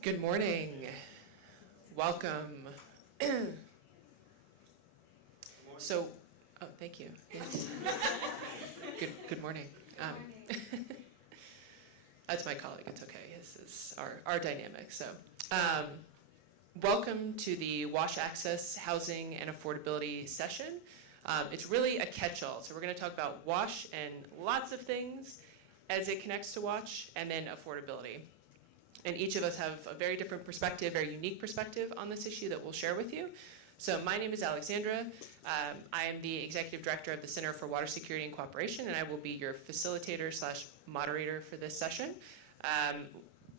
Good morning. Welcome. Thank you. Yes. Good morning. That's my colleague. It's okay. This is our dynamic. So, welcome to the WASH Access, Housing, and Affordability session. It's really a catch-all. So we're going to talk about WASH and lots of things as it connects to WASH, and then affordability. And each of us have a very different perspective, very unique perspective on this issue that we'll share with you. So my name is Alexandra. I am the Executive Director of the Center for Water Security and Cooperation, and I will be your facilitator / moderator for this session.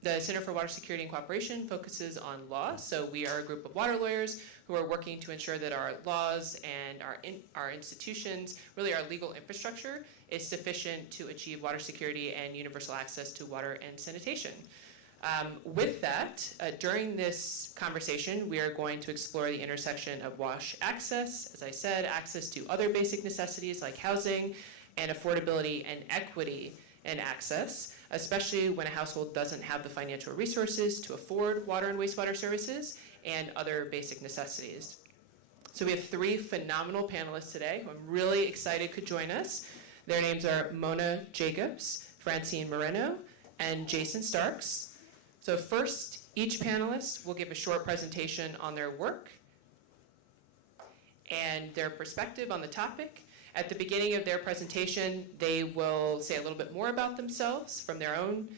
The Center for Water Security and Cooperation focuses on law. So we are a group of water lawyers who are working to ensure that our laws and our institutions, really our legal infrastructure, is sufficient to achieve water security and universal access to water and sanitation. With that, during this conversation, we are going to explore the intersection of WASH access, as I said, access to other basic necessities like housing, and affordability and equity in access, especially when a household doesn't have the financial resources to afford water and wastewater services and other basic necessities. So we have three phenomenal panelists today who I'm really excited could join us. Their names are Mona Jacobs, Francine Moreno, and Jason Starks. So first, each panelist will give a short presentation on their work and their perspective on the topic. At the beginning of their presentation, they will say a little bit more about themselves from their own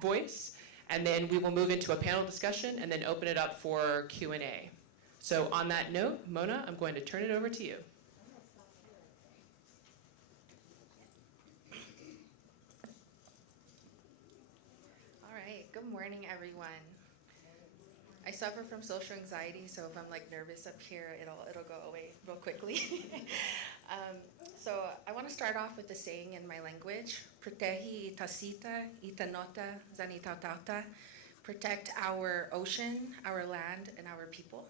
voice, and then we will move into a panel discussion and then open it up for Q&A. So on that note, Mona, I'm going to turn it over to you. Good morning, everyone. I suffer from social anxiety, so if I'm nervous up here, it'll go away real quickly. So I want to start off with the saying in my language: "Protehi itasita, itanota, zanitautauta." Protect our ocean, our land, and our people.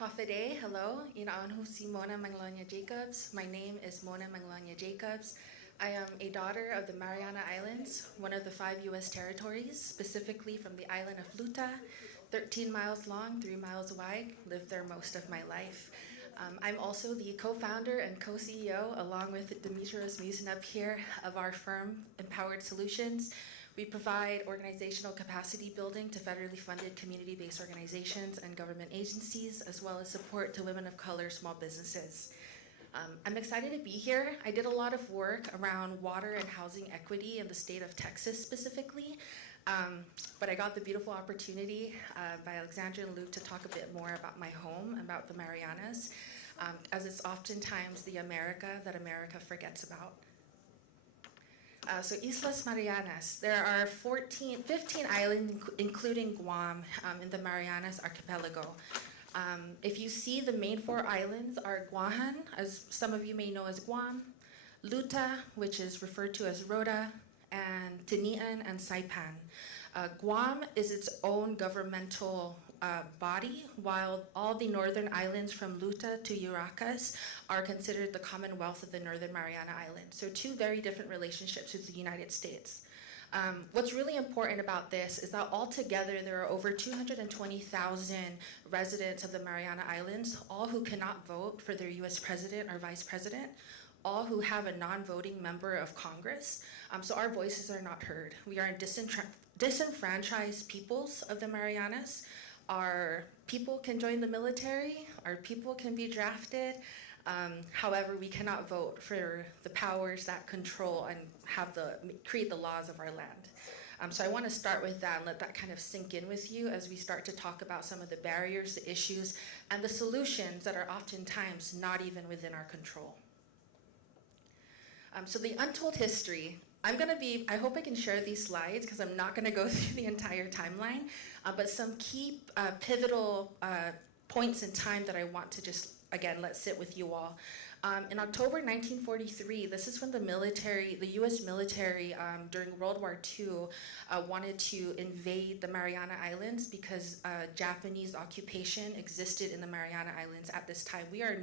Hafide, hello. Inaanhu si Mona Mangloña Jacobs. My name is Mona Mangloña Jacobs. I am a daughter of the Mariana Islands, one of the 5 U.S. territories, specifically from the island of Luta, 13 miles long, 3 miles wide, lived there most of my life. I'm also the co-founder and co-CEO, along with Demetrius Musin up here, of our firm, MPOWERD Solutions. We provide organizational capacity building to federally funded community-based organizations and government agencies, as well as support to women of color small businesses. I'm excited to be here. I did a lot of work around water and housing equity in the state of Texas specifically, but I got the beautiful opportunity by Alexandra and Luke to talk a bit more about my home, about the Marianas, as it's oftentimes the America that America forgets about. So Islas Marianas, there are 15 islands, including Guam, in the Marianas Archipelago. If you see, the main 4 islands are Guahan, as some of you may know as Guam, Luta, which is referred to as Rota, and Tinian and Saipan. Guam is its own governmental body, while all the northern islands from Luta to Yuracas are considered the Commonwealth of the Northern Mariana Islands. So 2 very different relationships with the United States. What's really important about this is that altogether there are over 220,000 residents of the Mariana Islands, all who cannot vote for their U.S. president or vice president, all who have a non-voting member of Congress. So our voices are not heard. We are disenfranchised peoples of the Marianas. Our people can join the military, our people can be drafted. However, we cannot vote for the powers that control and create the laws of our land. So I want to start with that and let that kind of sink in with you as we start to talk about some of the barriers, the issues, and the solutions that are oftentimes not even within our control. So the untold history. I hope I can share these slides because I'm not going to go through the entire timeline, but some key pivotal points in time that I want to just, again, let sit with you all. In October 1943, this is when the U.S. military during World War II wanted to invade the Mariana Islands because Japanese occupation existed in the Mariana Islands at this time. We are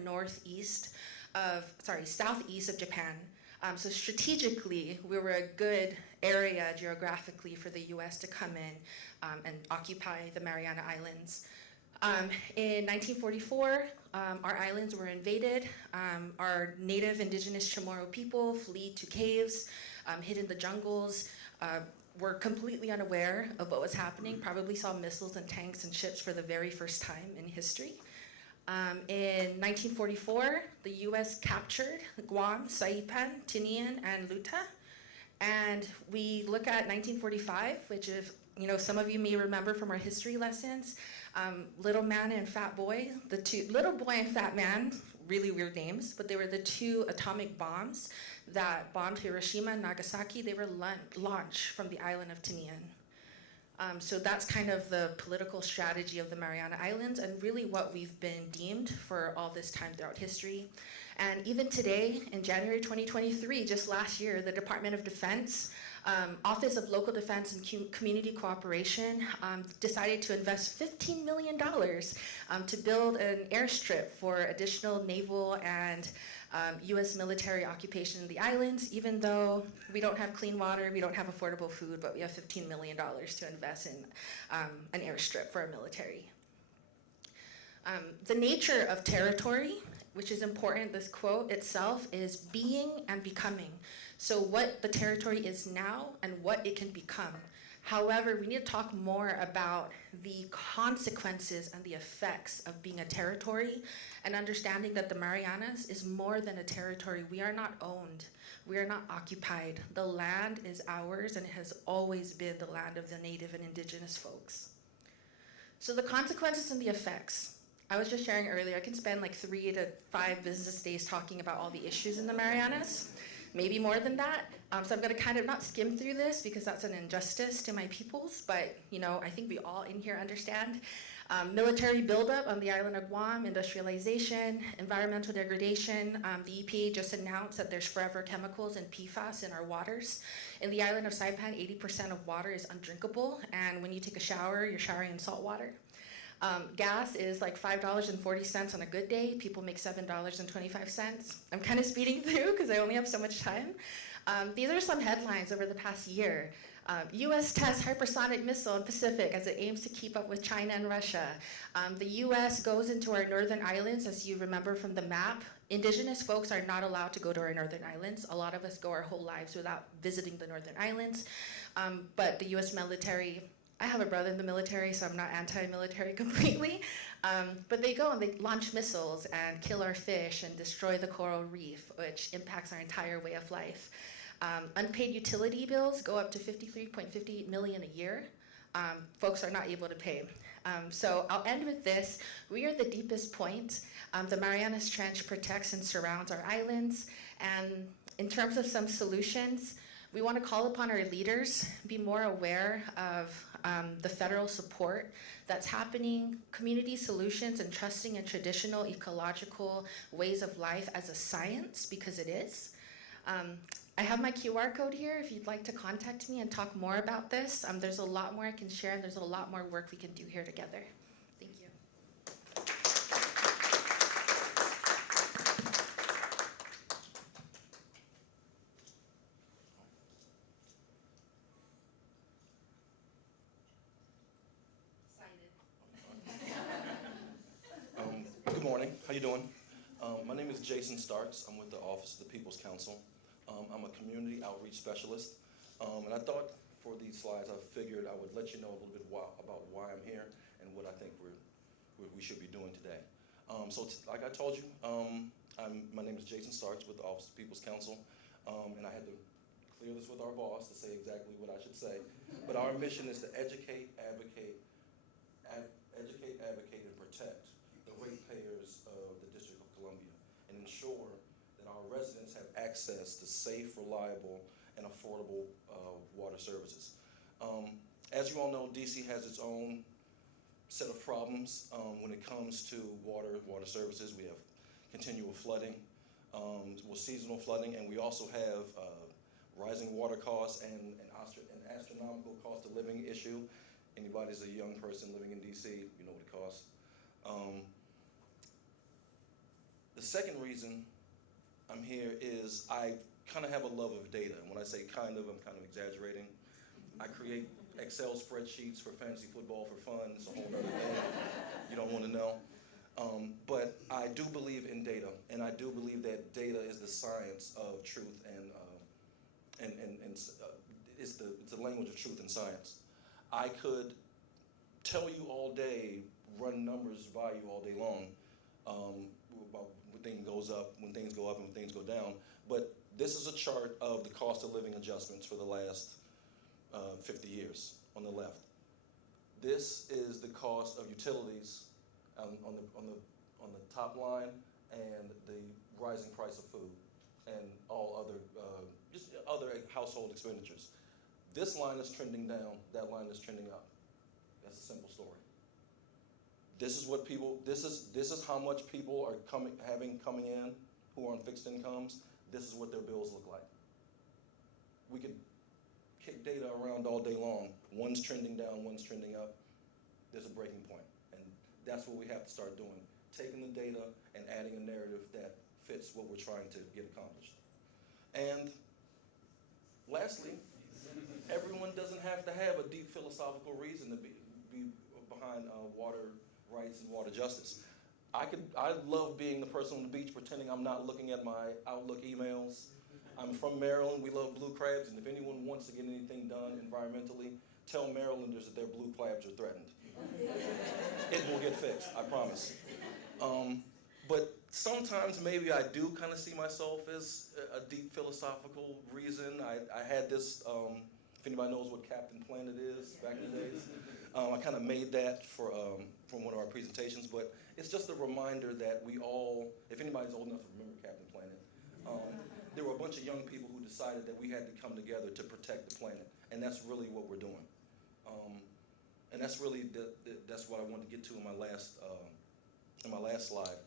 southeast of Japan. So strategically, we were a good area geographically for the US to come in and occupy the Mariana Islands. In 1944, our islands were invaded. Our native indigenous Chamorro people fled to caves, hid in the jungles, were completely unaware of what was happening, probably saw missiles and tanks and ships for the very first time in history. In 1944, the US captured Guam, Saipan, Tinian, and Luta. And we look at 1945, which is, some of you may remember from our history lessons, Little Man and Fat Boy, the two, Little Boy and Fat Man, really weird names, but they were the two atomic bombs that bombed Hiroshima and Nagasaki. They were launched from the island of Tinian. So that's kind of the political strategy of the Mariana Islands and really what we've been deemed for all this time throughout history. And even today, in January 2023, just last year, the Department of Defense, Office of Local Defense and Community Cooperation decided to invest $15 million to build an airstrip for additional naval and US military occupation in the islands, even though we don't have clean water, we don't have affordable food, but we have $15 million to invest in an airstrip for our military. The nature of territory, which is important, this quote itself, is being and becoming. So what the territory is now and what it can become. However, we need to talk more about the consequences and the effects of being a territory and understanding that the Marianas is more than a territory. We are not owned. We are not occupied. The land is ours and it has always been the land of the native and indigenous folks. So the consequences and the effects. I was just sharing earlier, I can spend like 3 to 5 business days talking about all the issues in the Marianas. Maybe more than that. So I'm gonna kind of not skim through this because that's an injustice to my peoples, but I think we all in here understand. Military buildup on the island of Guam, industrialization, environmental degradation. The EPA just announced that there's forever chemicals and PFAS in our waters. In the island of Saipan, 80% of water is undrinkable, and when you take a shower, you're showering in salt water. Gas is like $5.40 on a good day. People make $7.25. I'm kind of speeding through because I only have so much time. These are some headlines over the past year. US tests hypersonic missile in Pacific as it aims to keep up with China and Russia. The US goes into our northern islands, as you remember from the map. Indigenous folks are not allowed to go to our northern islands. A lot of us go our whole lives without visiting the northern islands. But the US military, I have a brother in the military, so I'm not anti-military completely. But they go and they launch missiles and kill our fish and destroy the coral reef, which impacts our entire way of life. Unpaid utility bills go up to $53.58 million a year. Folks are not able to pay. So I'll end with this. We are the deepest point. The Marianas Trench protects and surrounds our islands. And in terms of some solutions, we want to call upon our leaders, be more aware of the federal support that's happening, community solutions, and trusting in traditional ecological ways of life as a science, because it is. I have my QR code here if you'd like to contact me and talk more about this. There's a lot more I can share, and there's a lot more work we can do here together. Thank you. Good morning. How you doing? My name is Jason Starks. I'm with the Office of the People's Counsel. I'm a community outreach specialist, and I thought for these slides, I figured I would let you know a little bit about why I'm here and what I think we should be doing today. Like I told you, my name is Jason Starks with the Office of the People's Counsel, and I had to clear this with our boss to say exactly what I should say. But our mission is to educate, advocate, and protect the ratepayers of the District of Columbia and ensure that our residents have access to safe, reliable, and affordable water services. As you all know, DC has its own set of problems when it comes to water services. We have continual flooding, seasonal flooding, and we also have rising water costs and an astronomical cost of living issue. Anybody's a young person living in DC, you know what it costs. The second reason I'm here is I kind of have a love of data. And when I say kind of, I'm kind of exaggerating. I create Excel spreadsheets for fantasy football for fun. It's a whole other thing you don't want to know. But I do believe in data, and I do believe that data is the science of truth, and it's the language of truth and science. I could tell you all day, run numbers by you all day long about when things goes up, when things go up, and when things go down. But this is a chart of the cost of living adjustments for the last 50 years on the left. This is the cost of utilities on the top line, and the rising price of food and all other just other household expenditures. This line is trending down, that line is trending up. That's a simple story. This is what people, this is how much people are coming in who are on fixed incomes. This is what their bills look like. We could kick data around all day long. One's trending down, one's trending up. There's a breaking point, and that's what we have to start doing. Taking the data and adding a narrative that fits what we're trying to get accomplished. And lastly, everyone doesn't have to have a deep philosophical reason to be behind water rights and water justice. I love being the person on the beach pretending I'm not looking at my Outlook emails. I'm from Maryland, we love blue crabs, and if anyone wants to get anything done environmentally, tell Marylanders that their blue crabs are threatened. It will get fixed, I promise. But sometimes maybe I do kind of see myself as a deep philosophical reason. I had this, if anybody knows what Captain Planet is back in the days, I kind of made that from one of our presentations, but it's just a reminder that we all, if anybody's old enough to remember Captain Planet, there were a bunch of young people who decided that we had to come together to protect the planet, and that's really what we're doing. And that's really that's what I wanted to get to in my last slide.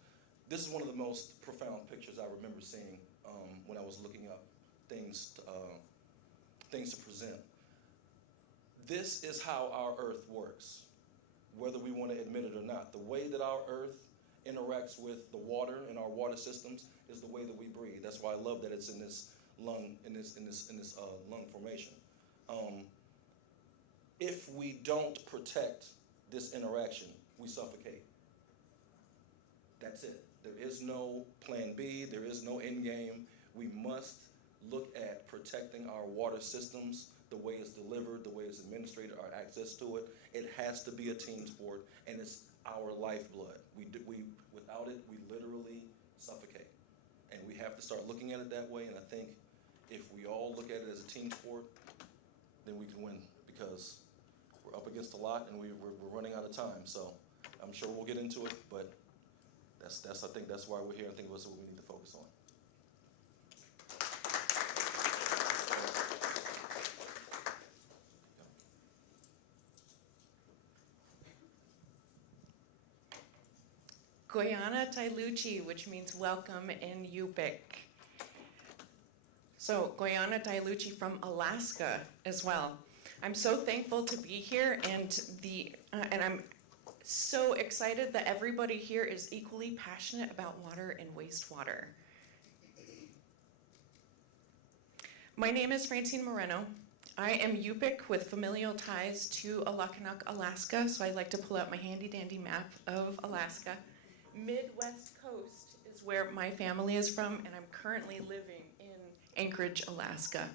This is one of the most profound pictures I remember seeing when I was looking up things to present. This is how our Earth works, whether we want to admit it or not. The way that our Earth interacts with the water in our water systems is the way that we breathe. That's why I love that it's in this lung lung formation. If we don't protect this interaction, we suffocate. That's it. There is no plan B, there is no end game. We must look at protecting our water systems, the way it's delivered, the way it's administered, our access to it. It has to be a team sport, and it's our lifeblood. Without it, we literally suffocate. And we have to start looking at it that way, and I think if we all look at it as a team sport, then we can win, because we're up against a lot and we're running out of time. So I'm sure we'll get into it, but I think that's why we're here. I think that's what we need to focus on. Goiana Tailuchi, which means welcome in Yupik. So Goiana Tailuchi from Alaska as well. I'm so thankful to be here, and I'm so excited that everybody here is equally passionate about water and wastewater. My name is Francine Moreno. I am Yupik with familial ties to Alakanuk, Alaska, so I like to pull out my handy dandy map of Alaska. Midwest Coast is where my family is from, and I'm currently living in Anchorage, Alaska.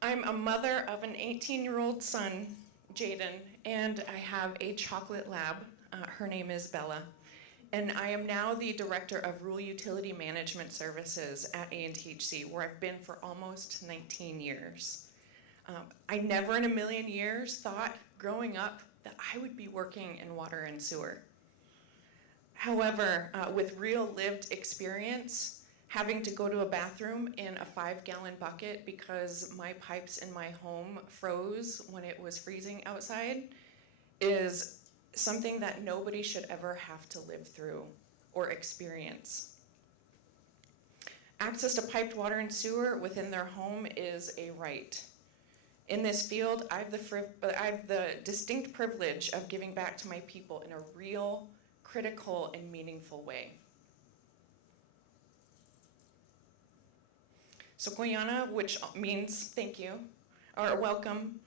I'm a mother of an 18-year-old son, Jaden, and I have a chocolate lab. Her name is Bella. And I am now the Director of Rural Utility Management Services at ANTHC, where I've been for almost 19 years. I never in a million years thought growing up that I would be working in water and sewer. However, with real lived experience, having to go to a bathroom in a 5-gallon bucket because my pipes in my home froze when it was freezing outside is something that nobody should ever have to live through or experience. Access to piped water and sewer within their home is a right. In this field, I have the distinct privilege of giving back to my people in a real, critical, and meaningful way. Sokoyana, which means thank you, or welcome,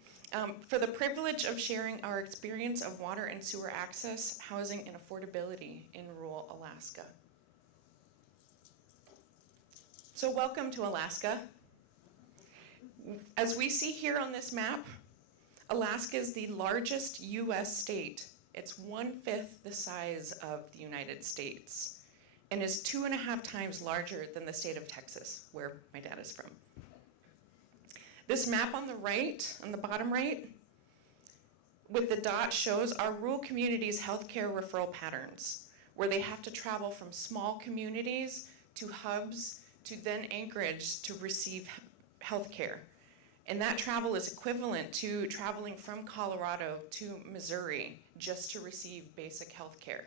for the privilege of sharing our experience of water and sewer access, housing, and affordability in rural Alaska. So welcome to Alaska. As we see here on this map, Alaska is the largest US state. It's 1/5 the size of the United States and is 2.5 times larger than the state of Texas, where my dad is from. This map on the right, on the bottom right, with the dot shows our rural communities' healthcare referral patterns, where they have to travel from small communities to hubs to then Anchorage to receive healthcare. And that travel is equivalent to traveling from Colorado to Missouri just to receive basic healthcare.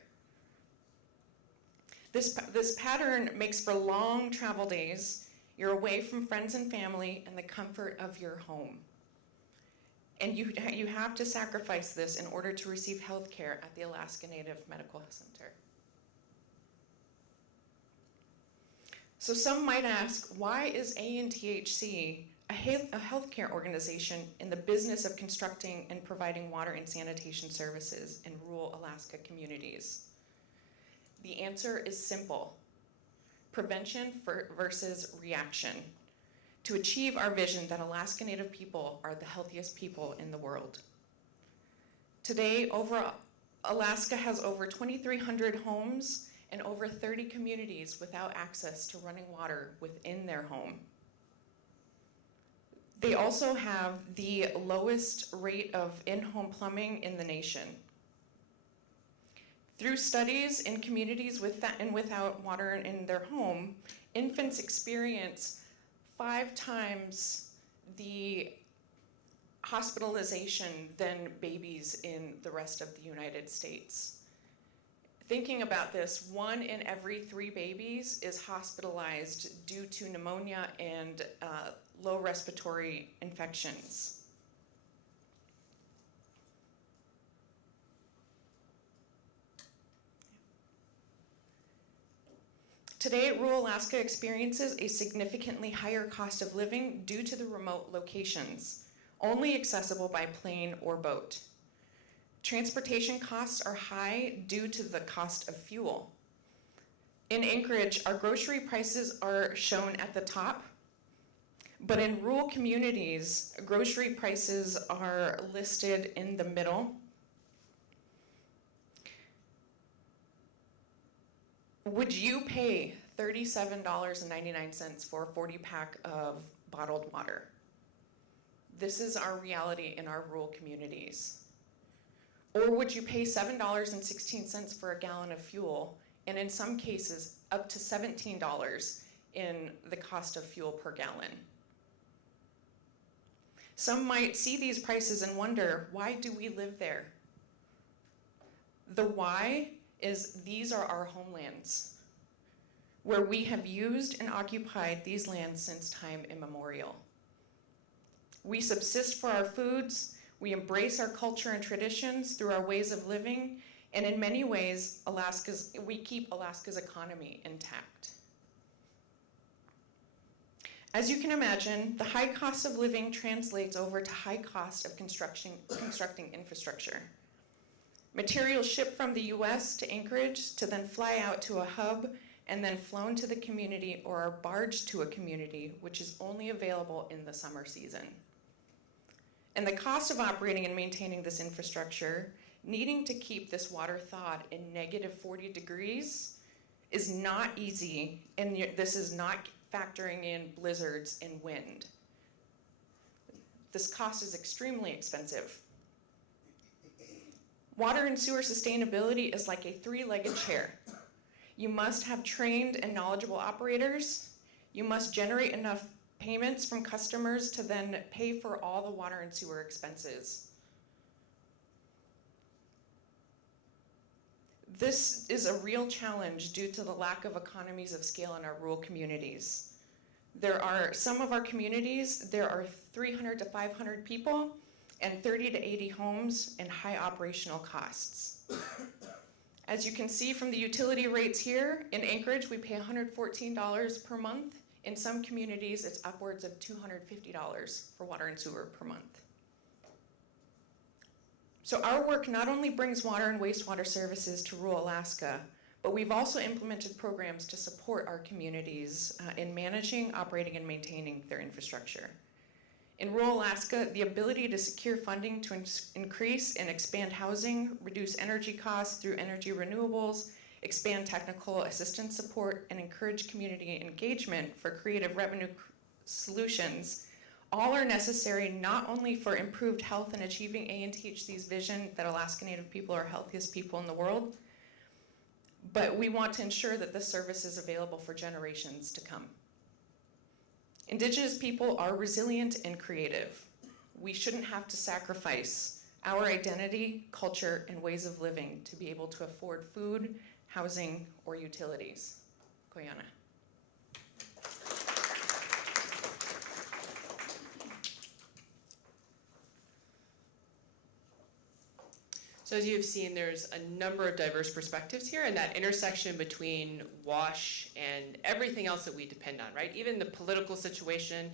This pattern makes for long travel days. You're away from friends and family and the comfort of your home. And you have to sacrifice this in order to receive health care at the Alaska Native Medical Center. So some might ask, why is ANTHC, a healthcare organization in the business of constructing and providing water and sanitation services in rural Alaska communities? The answer is simple. Prevention versus reaction, to achieve our vision that Alaska Native people are the healthiest people in the world. Today, Alaska has over 2,300 homes and over 30 communities without access to running water within their home. They also have the lowest rate of in-home plumbing in the nation. Through studies in communities with and without water in their home, infants experience 5 times the hospitalization than babies in the rest of the United States. Thinking about this, 1 in every 3 babies is hospitalized due to pneumonia and low respiratory infections. Today, rural Alaska experiences a significantly higher cost of living due to the remote locations, only accessible by plane or boat. Transportation costs are high due to the cost of fuel. In Anchorage, our grocery prices are shown at the top, but in rural communities, grocery prices are listed in the middle. Would you pay $37.99 for a 40-pack of bottled water? This is our reality in our rural communities. Or would you pay $7.16 for a gallon of fuel, and in some cases, up to $17 in the cost of fuel per gallon? Some might see these prices and wonder, why do we live there? The why is these are our homelands, where we have used and occupied these lands since time immemorial. We subsist for our foods, we embrace our culture and traditions through our ways of living, and in many ways, we keep Alaska's economy intact. As you can imagine, the high cost of living translates over to high cost of constructing infrastructure. Materials shipped from the US to Anchorage to then fly out to a hub and then flown to the community or are barged to a community, which is only available in the summer season. And the cost of operating and maintaining this infrastructure, needing to keep this water thawed in -40 degrees, is not easy, and this is not factoring in blizzards and wind. This cost is extremely expensive. Water and sewer sustainability is like a 3-legged chair. You must have trained and knowledgeable operators. You must generate enough payments from customers to then pay for all the water and sewer expenses. This is a real challenge due to the lack of economies of scale in our rural communities. There are some of our communities, there are 300 to 500 people and 30 to 80 homes and high operational costs. As you can see from the utility rates here, in Anchorage we pay $114 per month. In some communities, it's upwards of $250 for water and sewer per month. So our work not only brings water and wastewater services to rural Alaska, but we've also implemented programs to support our communities in managing, operating, and maintaining their infrastructure. In rural Alaska, the ability to secure funding to increase and expand housing, reduce energy costs through energy renewables, expand technical assistance support, and encourage community engagement for creative revenue solutions, all are necessary not only for improved health and achieving ANTHC's vision that Alaska Native people are healthiest people in the world, but we want to ensure that this service is available for generations to come. Indigenous people are resilient and creative. We shouldn't have to sacrifice our identity, culture, and ways of living to be able to afford food, housing, or utilities. Koyana. So as you've seen, there's a number of diverse perspectives here, and that intersection between WASH and everything else that we depend on, right? Even the political situation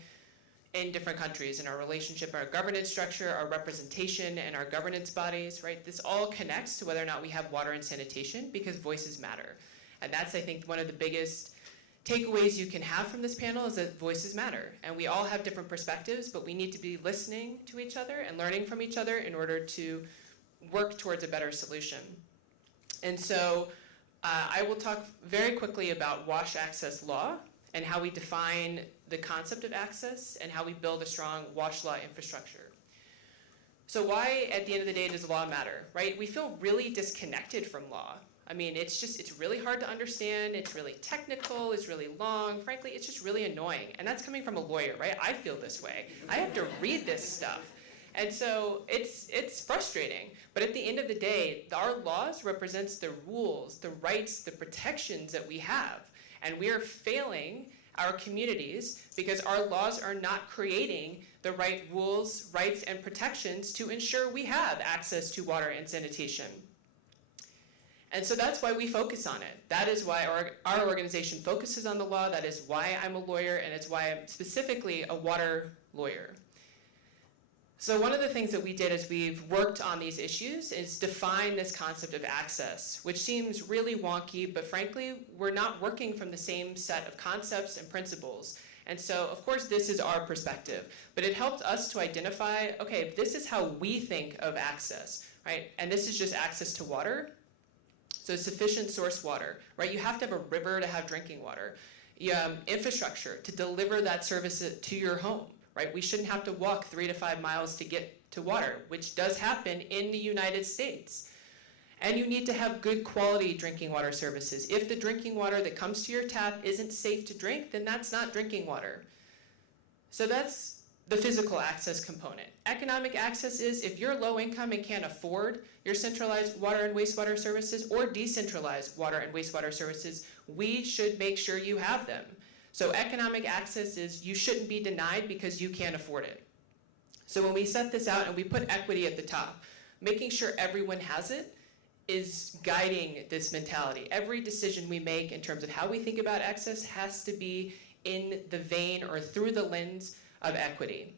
in different countries, and our relationship, our governance structure, our representation, and our governance bodies, right? This all connects to whether or not we have water and sanitation, because voices matter. And that's, I think, one of the biggest takeaways you can have from this panel is that voices matter. And we all have different perspectives, but we need to be listening to each other and learning from each other in order to work towards a better solution. And so I will talk very quickly about WASH access law and how we define the concept of access and how we build a strong WASH law infrastructure. So why, at the end of the day, does law matter, right? We feel really disconnected from law. I mean, it's really hard to understand, it's really technical, it's really long, frankly, it's just really annoying. And that's coming from a lawyer, right? I feel this way. I have to read this stuff. And so it's frustrating. But at the end of the day, our laws represents the rules, the rights, the protections that we have. And we are failing our communities because our laws are not creating the right rules, rights, and protections to ensure we have access to water and sanitation. And so that's why we focus on it. That is why our organization focuses on the law. That is why I'm a lawyer, and it's why I'm specifically a water lawyer. So one of the things that we did as we've worked on these issues is define this concept of access, which seems really wonky, but frankly, we're not working from the same set of concepts and principles. And so, of course, this is our perspective, but it helped us to identify, okay, this is how we think of access, right? And this is just access to water. So sufficient source water, right? You have to have a river to have drinking water. You have infrastructure to deliver that service to your home. Right? We shouldn't have to walk 3 to 5 miles to get to water, which does happen in the United States. And you need to have good quality drinking water services. If the drinking water that comes to your tap isn't safe to drink, then that's not drinking water. So that's the physical access component. Economic access is if you're low income and can't afford your centralized water and wastewater services or decentralized water and wastewater services, we should make sure you have them. So economic access is you shouldn't be denied because you can't afford it. So when we set this out and we put equity at the top, making sure everyone has it is guiding this mentality. Every decision we make in terms of how we think about access has to be in the vein or through the lens of equity.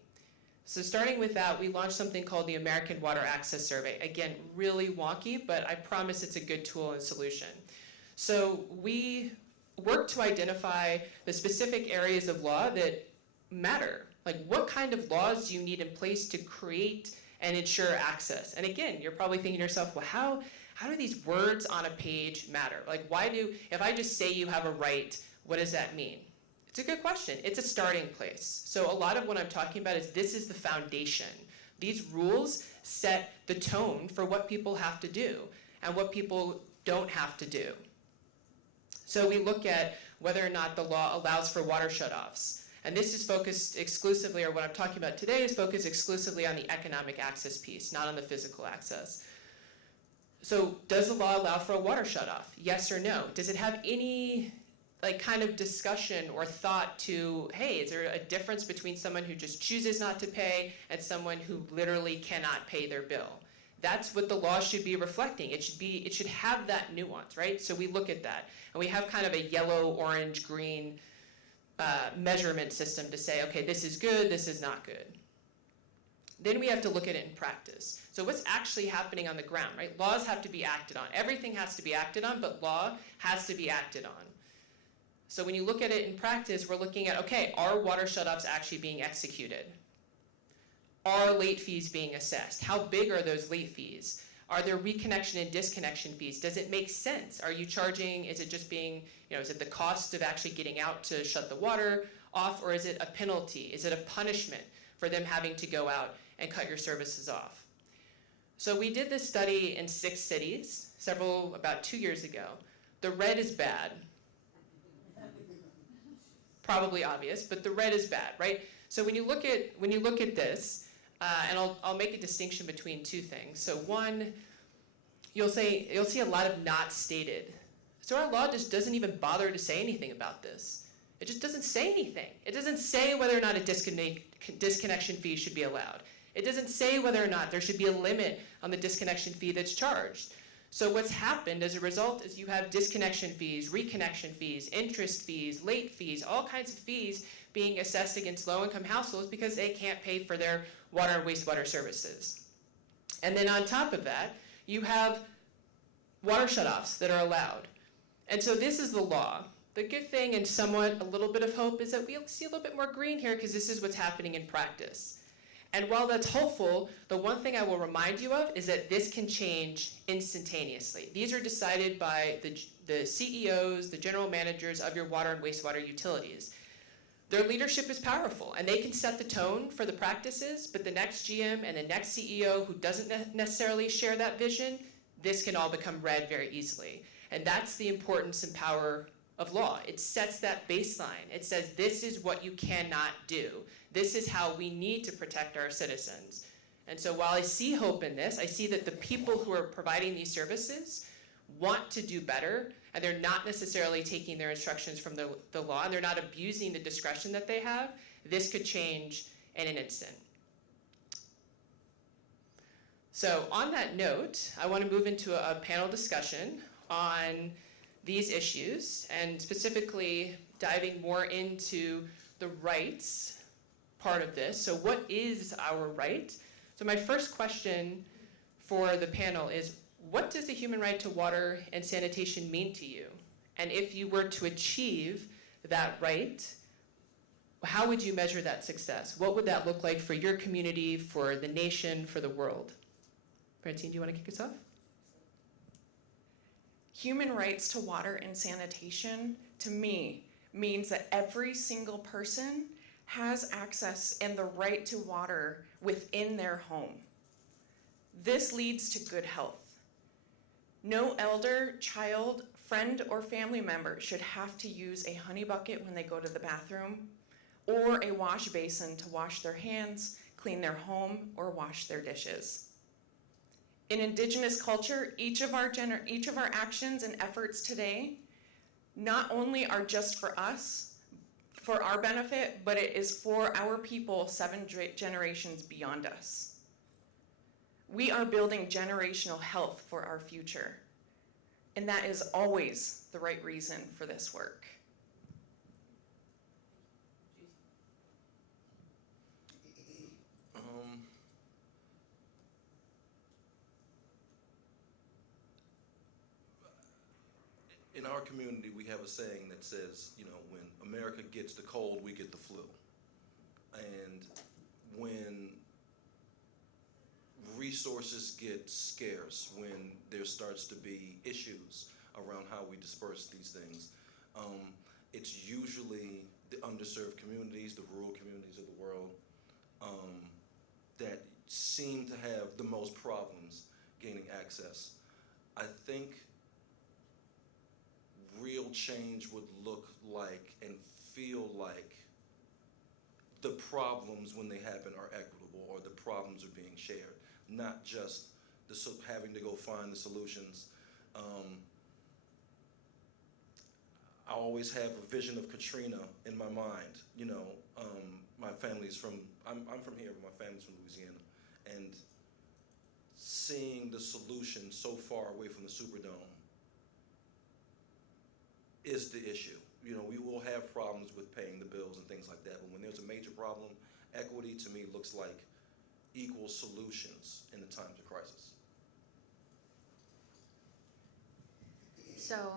So starting with that, we launched something called the American Water Access Survey. Again, really wonky, but I promise it's a good tool and solution. So we work to identify the specific areas of law that matter. Like what kind of laws do you need in place to create and ensure access? And again, you're probably thinking to yourself, well, how do these words on a page matter? Like if I just say you have a right, what does that mean? It's a good question. It's a starting place. So a lot of what I'm talking about is this is the foundation. These rules set the tone for what people have to do and what people don't have to do. So we look at whether or not the law allows for water shutoffs. And this is focused exclusively, or what I'm talking about today is focused exclusively on the economic access piece, not on the physical access. So does the law allow for a water shutoff? Yes or no? Does it have any kind of discussion or thought to, hey, is there a difference between someone who just chooses not to pay and someone who literally cannot pay their bill? That's what the law should be reflecting. It should have that nuance, right? So we look at that. And we have kind of a yellow, orange, green measurement system to say, okay, this is good, this is not good. Then we have to look at it in practice. So what's actually happening on the ground, right? Laws have to be acted on. Everything has to be acted on, but law has to be acted on. So when you look at it in practice, we're looking at, okay, are water shutoffs actually being executed? Are late fees being assessed? How big are those late fees? Are there reconnection and disconnection fees? Does it make sense? Are you charging, is it just being, is it the cost of actually getting out to shut the water off, or is it a penalty? Is it a punishment for them having to go out and cut your services off? So we did this study in 6 cities, about 2 years ago. The red is bad. Probably obvious, but the red is bad, right? So when you look at this, and I'll make a distinction between 2 things. So one, you'll see a lot of not stated. So our law just doesn't even bother to say anything about this. It just doesn't say anything. It doesn't say whether or not a disconnection fee should be allowed. It doesn't say whether or not there should be a limit on the disconnection fee that's charged. So what's happened as a result is you have disconnection fees, reconnection fees, interest fees, late fees, all kinds of fees being assessed against low-income households because they can't pay for their water and wastewater services. And then on top of that, you have water shutoffs that are allowed. And so this is the law. The good thing and somewhat a little bit of hope is that we'll see a little bit more green here because this is what's happening in practice. And while that's hopeful, the one thing I will remind you of is that this can change instantaneously. These are decided by the CEOs, the general managers of your water and wastewater utilities. Their leadership is powerful, and they can set the tone for the practices, but the next GM and the next CEO who doesn't necessarily share that vision, this can all become red very easily. And that's the importance and power of law. It sets that baseline. It says this is what you cannot do. This is how we need to protect our citizens. And so while I see hope in this, I see that the people who are providing these services want to do better, and they're not necessarily taking their instructions from the law, and they're not abusing the discretion that they have. This could change in an instant. So on that note, I want to move into a panel discussion on these issues, and specifically diving more into the rights part of this. So what is our right? So my first question for the panel is, what does the human right to water and sanitation mean to you? And if you were to achieve that right, how would you measure that success? What would that look like for your community, for the nation, for the world? Francine, do you want to kick us off? Human rights to water and sanitation, to me, means that every single person has access and the right to water within their home. This leads to good health. No elder, child, friend, or family member should have to use a honey bucket when they go to the bathroom, or a wash basin to wash their hands, clean their home, or wash their dishes. In Indigenous culture, each of our actions and efforts today not only are just for us, for our benefit, but it is for our people 7 generations beyond us. We are building generational health for our future, and that is always the right reason for this work. In our community, we have a saying that says, when America gets the cold, we get the flu. And when resources get scarce, when there starts to be issues around how we disperse these things, it's usually the underserved communities, the rural communities of the world, that seem to have the most problems gaining access. I think real change would look like and feel like the problems when they happen are equitable, or the problems are being shared, not just having to go find the solutions. I always have a vision of Katrina in my mind. My family's I'm from here, but my family's from Louisiana, and seeing the solution so far away from the Superdome is the issue. you know, we will have problems with paying the bills and things like that, but when there's a major problem, equity to me looks like equal solutions in the times of crisis. So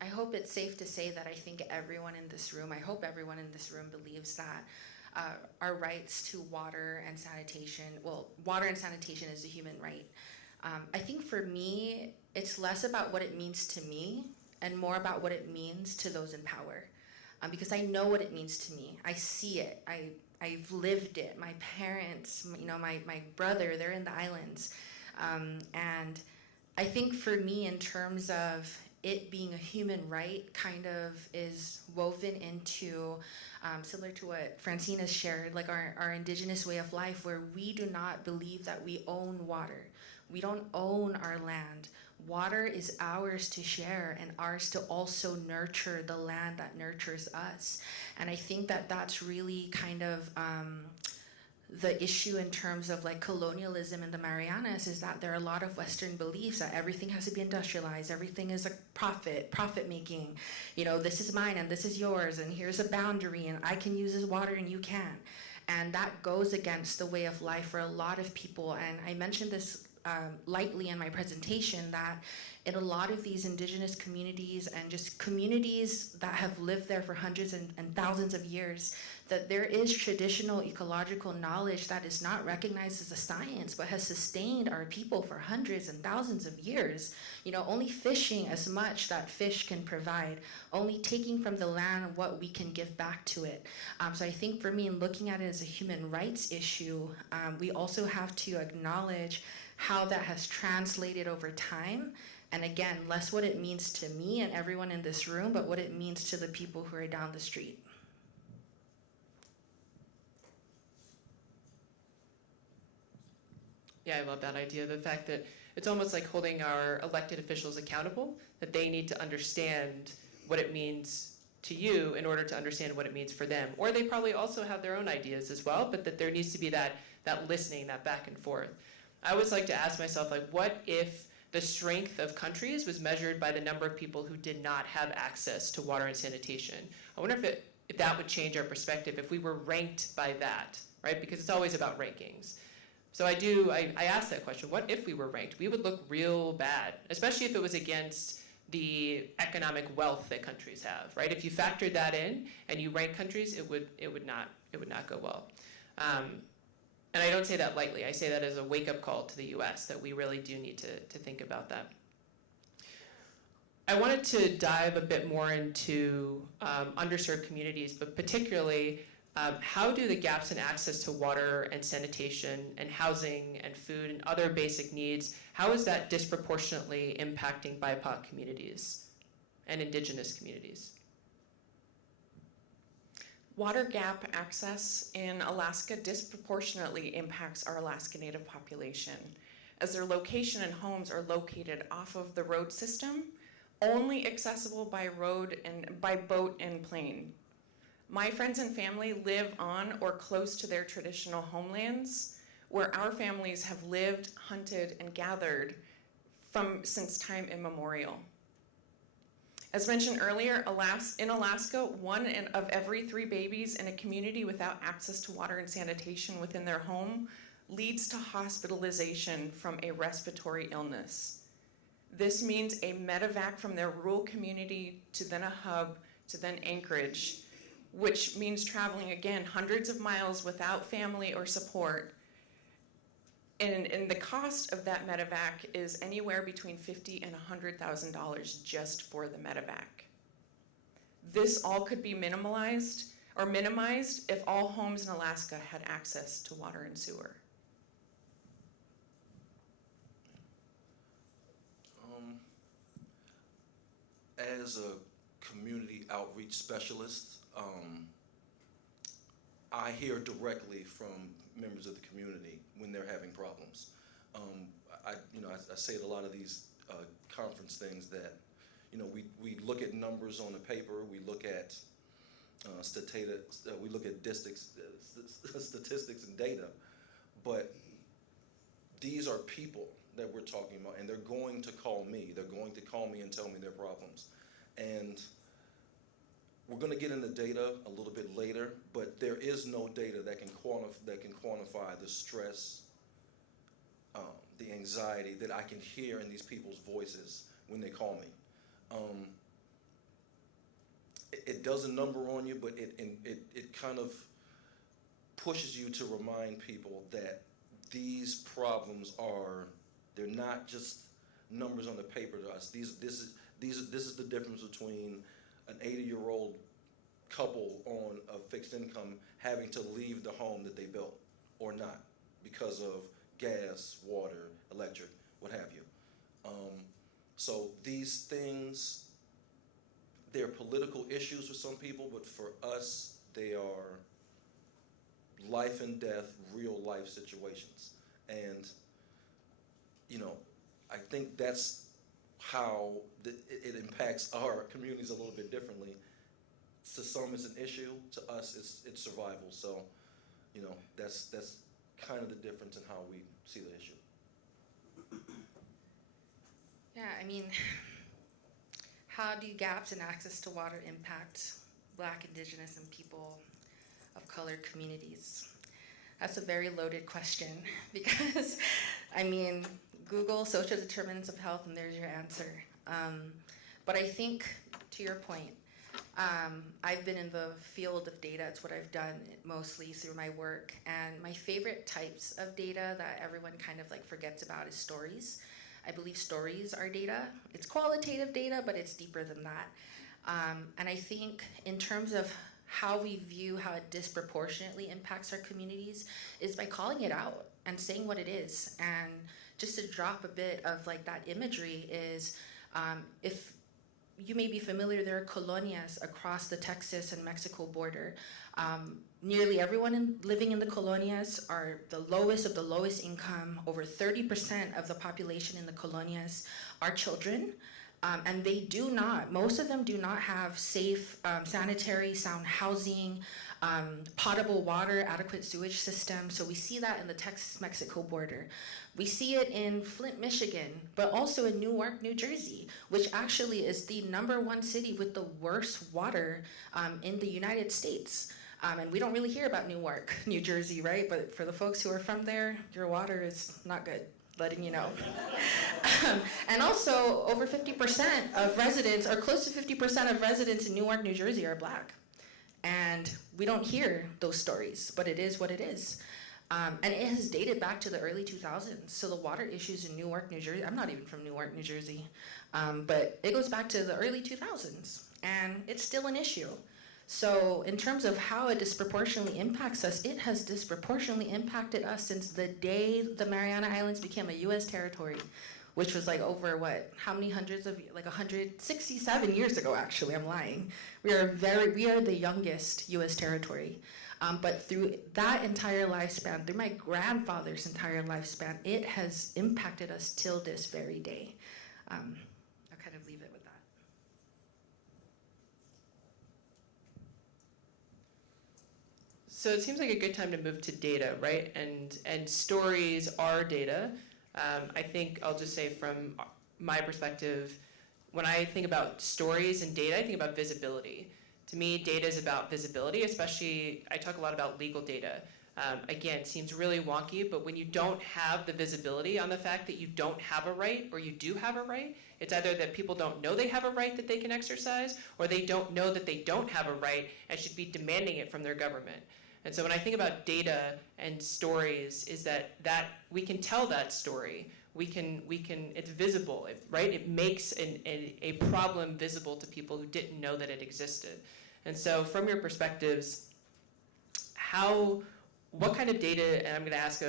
I hope it's safe to say that I think everyone in this room, I hope everyone in this room believes that our rights to water and sanitation, well, water and sanitation is a human right. I think for me, it's less about what it means to me and more about what it means to those in power. Because I know what it means to me. I see it. I've lived it. My parents, you know, my brother, they're in the islands. And I think for me, in terms of it being a human right, kind of is woven into, similar to what Francine has shared, like our indigenous way of life, where we do not believe that we own water. We don't own our land. Water is ours to share and ours to also nurture the land that nurtures us. And I think that that's really kind of the issue in terms of like colonialism in the Marianas, is that there are a lot of Western beliefs that everything has to be industrialized, everything is a profit making. You know, this is mine and this is yours, and here's a boundary, and I can use this water and you can't. And that goes against the way of life for a lot of people. And I mentioned this lightly in my presentation, that in a lot of these indigenous communities and just communities that have lived there for hundreds and thousands of years, that there is traditional ecological knowledge that is not recognized as a science, but has sustained our people for hundreds and thousands of years. You know, only fishing as much that fish can provide, only taking from the land what we can give back to it. So I think for me, in looking at it as a human rights issue, we also have to acknowledge how that has translated over time. And again, less what it means to me and everyone in this room, but what it means to the people who are down the street. Yeah, I love that idea. The fact that it's almost like holding our elected officials accountable, that they need to understand what it means to you in order to understand what it means for them. Or they probably also have their own ideas as well, but that there needs to be that listening, that back and forth. I always like to ask myself, like, what if the strength of countries was measured by the number of people who did not have access to water and sanitation? I wonder if that would change our perspective, if we were ranked by that, right? Because it's always about rankings. So I ask that question, what if we were ranked? We would look real bad, especially if it was against the economic wealth that countries have, right? If you factored that in and you rank countries, it would not go well. And I don't say that lightly. I say that as a wake-up call to the US, that we really do need to think about that. I wanted to dive a bit more into underserved communities, but particularly how do the gaps in access to water and sanitation and housing and food and other basic needs, how is that disproportionately impacting BIPOC communities and indigenous communities? Water gap access in Alaska disproportionately impacts our Alaska Native population, as their location and homes are located off of the road system, only accessible by road and by boat and plane. My friends and family live on or close to their traditional homelands, where our families have lived, hunted, and gathered since time immemorial. As mentioned earlier, in Alaska, 1 of every 3 babies in a community without access to water and sanitation within their home leads to hospitalization from a respiratory illness. This means a medevac from their rural community to then a hub to then Anchorage, which means traveling again hundreds of miles without family or support. And the cost of that medevac is anywhere between $50,000 and $100,000 just for the medevac. This all could be minimized if all homes in Alaska had access to water and sewer. As a community outreach specialist, I hear directly from members of the community when they're having problems. I say at a lot of these conference things that, we look at numbers on the paper, we look at statistics and data, but these are people that we're talking about, and they're going to call me. They're going to call me and tell me their problems. And we're going to get into data a little bit later, but there is no data that can quantify the stress, the anxiety that I can hear in these people's voices when they call me. It does a number on you, but it kind of pushes you to remind people that these problems they're not just numbers on the paper to us. This is the difference between an 80-year-old couple on a fixed income having to leave the home that they built or not because of gas, water, electric, what have you. So these things, they're political issues for some people, but for us, they are life and death, real life situations. And, I think that's how it impacts our communities a little bit differently. To some, it's an issue. To us, it's survival. So, that's kind of the difference in how we see the issue. Yeah, I mean, how do gaps in access to water impact Black, Indigenous, and people of color communities? That's a very loaded question because, Google social determinants of health and there's your answer. But I think, to your point, I've been in the field of data. It's what I've done mostly through my work. And my favorite types of data that everyone kind of forgets about is stories. I believe stories are data. It's qualitative data, but it's deeper than that. And I think in terms of how we view how it disproportionately impacts our communities is by calling it out and saying what it is. And just to drop a bit of that imagery is, if you may be familiar, there are colonias across the Texas and Mexico border. Nearly everyone living in the colonias are the lowest of the lowest income. Over 30% of the population in the colonias are children. And they do not, most of them do not have safe, sanitary, sound housing, potable water, adequate sewage system. So we see that in the Texas-Mexico border. We see it in Flint, Michigan, but also in Newark, New Jersey, which actually is the #1 city with the worst water in the United States. And we don't really hear about Newark, New Jersey, right? But for the folks who are from there, your water is not good, letting you know. And also, over 50% of residents, or close to 50% of residents in Newark, New Jersey are Black. And we don't hear those stories, but it is what it is. And it has dated back to the early 2000s. So the water issues in Newark, New Jersey, I'm not even from Newark, New Jersey, but it goes back to the early 2000s, and it's still an issue. So in terms of how it disproportionately impacts us, it has disproportionately impacted us since the day the Mariana Islands became a U.S. territory, which was over how many hundreds of, 167 years ago, actually, I'm lying. We are the youngest U.S. territory. But through that entire lifespan, through my grandfather's entire lifespan, it has impacted us till this very day. I'll kind of leave it with that. So it seems like a good time to move to data, right? And stories are data. I think I'll just say from my perspective, when I think about stories and data, I think about visibility. To me, data is about visibility, especially I talk a lot about legal data. Again, seems really wonky, but when you don't have the visibility on the fact that you don't have a right or you do have a right, it's either that people don't know they have a right that they can exercise, or they don't know that they don't have a right and should be demanding it from their government. And so when I think about data and stories, is that we can tell that story. We can, it's visible, right? It makes a problem visible to people who didn't know that it existed. And so from your perspectives, what kind of data, and I'm gonna ask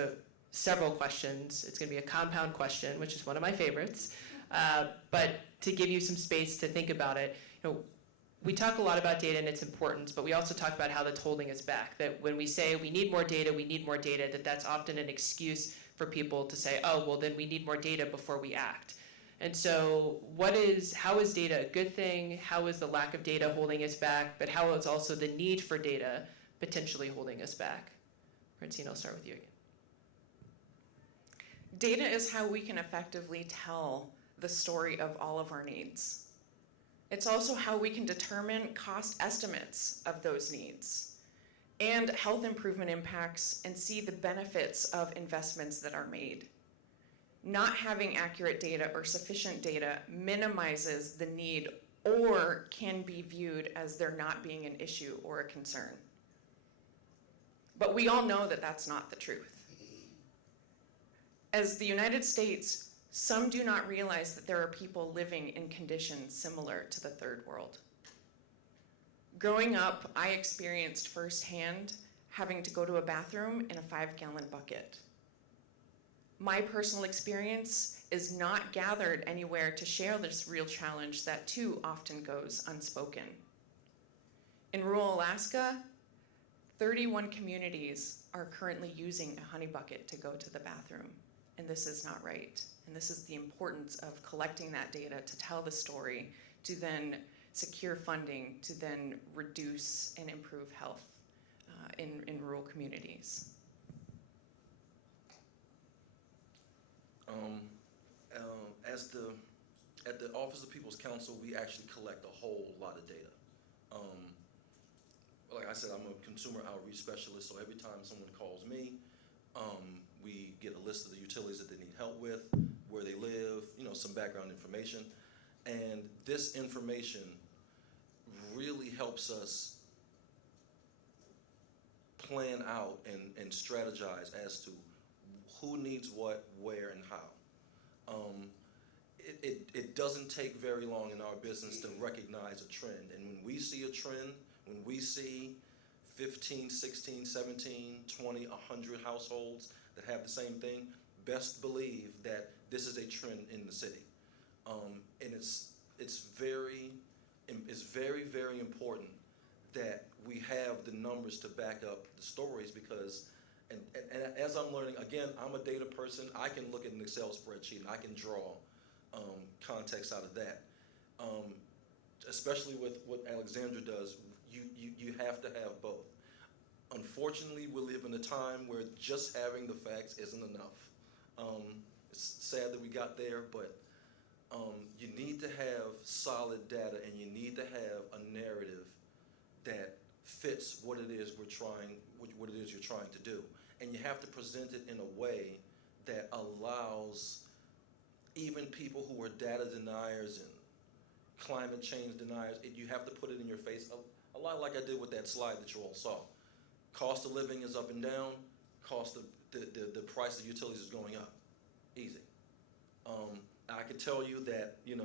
several questions. It's gonna be a compound question, which is one of my favorites. But to give you some space to think about it, we talk a lot about data and its importance, but we also talk about how that's holding us back. That when we say we need more data, that's often an excuse for people to say, oh, well, then we need more data before we act. And so how is data a good thing? How is the lack of data holding us back? But how is also the need for data potentially holding us back? Francine, I'll start with you again. Data is how we can effectively tell the story of all of our needs. It's also how we can determine cost estimates of those needs and health improvement impacts and see the benefits of investments that are made. Not having accurate data or sufficient data minimizes the need or can be viewed as there not being an issue or a concern. But we all know that that's not the truth. As the United States, some do not realize that there are people living in conditions similar to the third world. Growing up, I experienced firsthand having to go to a bathroom in a 5-gallon bucket. My personal experience is not gathered anywhere to share this real challenge that too often goes unspoken. In rural Alaska, 31 communities are currently using a honey bucket to go to the bathroom, and this is not right. And this is the importance of collecting that data to tell the story, to then secure funding, to then reduce and improve health in rural communities. At the Office of People's Counsel, we actually collect a whole lot of data. Like I said, I'm a consumer outreach specialist, so every time someone calls me, we get a list of the utilities that they need help with, where they live, some background information. And this information really helps us plan out and strategize as to who needs what, where, and how. It doesn't take very long in our business to recognize a trend. And when we see a trend, when we see 15, 16, 17, 20, 100 households that have the same thing, best believe that this is a trend in the city. And it's very, very important that we have the numbers to back up the stories because, and as I'm learning, again, I'm a data person. I can look at an Excel spreadsheet and I can draw context out of that. Especially with what Alexandra does, you have to have both. Unfortunately, we live in a time where just having the facts isn't enough. It's sad that we got there, but you need to have solid data and you need to have a narrative that fits what it is you're trying to do. And you have to present it in a way that allows even people who are data deniers and climate change deniers, you have to put it in your face, a lot like I did with that slide that you all saw. Cost of living is up and down, the price of utilities is going up. Easy. I can tell you that, in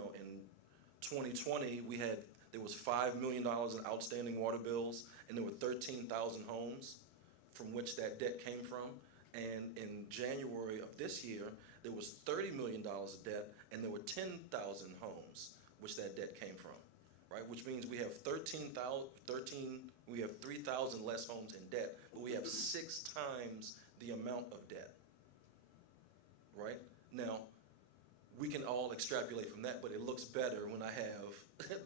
2020, there was $5 million in outstanding water bills, and there were 13,000 homes from which that debt came from. And in January of this year, there was $30 million of debt, and there were 10,000 homes which that debt came from, right? Which means we have 3,000 less homes in debt, but we have 6 times the amount of debt, right? Now, we can all extrapolate from that, but it looks better when I have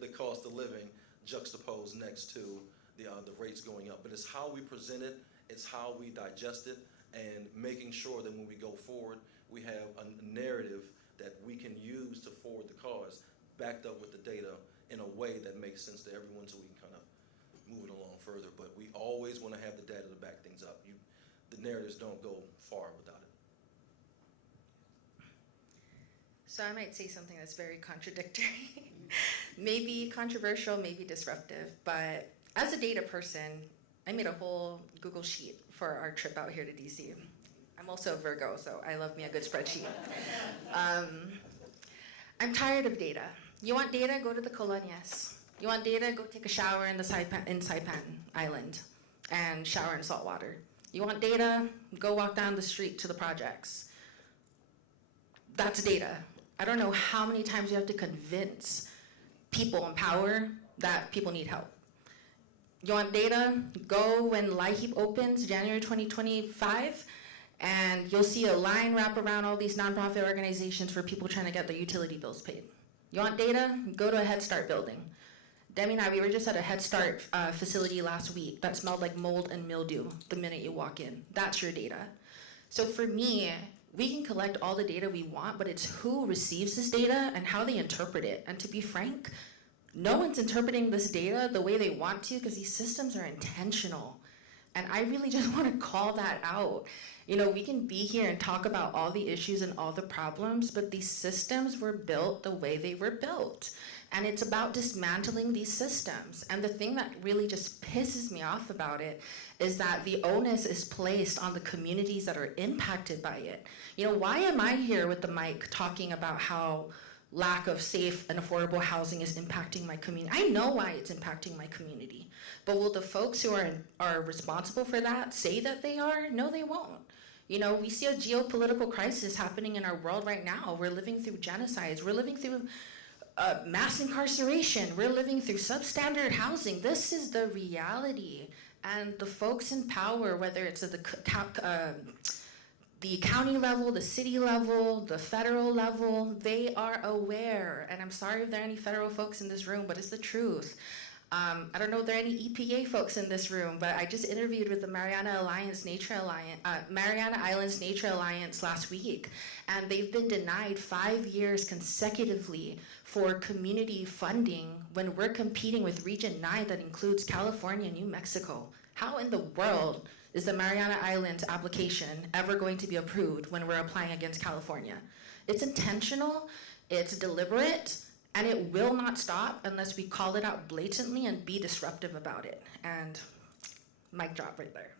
the cost of living juxtaposed next to the rates going up. But it's how we present it, it's how we digest it, and making sure that when we go forward, we have a narrative that we can use to forward the cause, backed up with the data in a way that makes sense to everyone so we can kind of move it along further. But we always want to have the data to back things up. The narratives don't go far without it. So I might say something that's very contradictory. Maybe controversial, maybe disruptive, but as a data person, I made a whole Google sheet for our trip out here to DC. I'm also a Virgo, so I love me a good spreadsheet. I'm tired of data. You want data? Go to the colonias. You want data? Go take a shower in Saipan Island and shower in salt water. You want data? Go walk down the street to the projects. That's data. I don't know how many times you have to convince people in power that people need help. You want data? Go when LIHEAP opens, January 2025, and you'll see a line wrap around all these nonprofit organizations for people trying to get their utility bills paid. You want data? Go to a Head Start building. Demi and I, we were just at a Head Start facility last week that smelled like mold and mildew the minute you walk in. That's your data. So for me, we can collect all the data we want, but it's who receives this data and how they interpret it. And to be frank, no one's interpreting this data the way they want to because these systems are intentional. And I really just want to call that out. You know, we can be here and talk about all the issues and all the problems, but these systems were built the way they were built. And it's about dismantling these systems. And the thing that really just pisses me off about it is that the onus is placed on the communities that are impacted by it. You know, why am I here with the mic talking about how lack of safe and affordable housing is impacting my community? I know why it's impacting my community. But will the folks who are responsible for that say that they are? No, they won't. You know, we see a geopolitical crisis happening in our world right now. We're living through genocides. We're living through mass incarceration. We're living through substandard housing. This is the reality. And the folks in power, whether it's at the county level, the city level, the federal level, they are aware. And I'm sorry if there are any federal folks in this room, but it's the truth. I don't know if there are any EPA folks in this room, but I just interviewed with the Mariana Islands Nature Alliance last week, and they've been denied 5 years consecutively for community funding when we're competing with Region 9 that includes California and New Mexico. How in the world is the Mariana Islands application ever going to be approved when we're applying against California? It's intentional, it's deliberate, and it will not stop unless we call it out blatantly and be disruptive about it. And mic drop right there.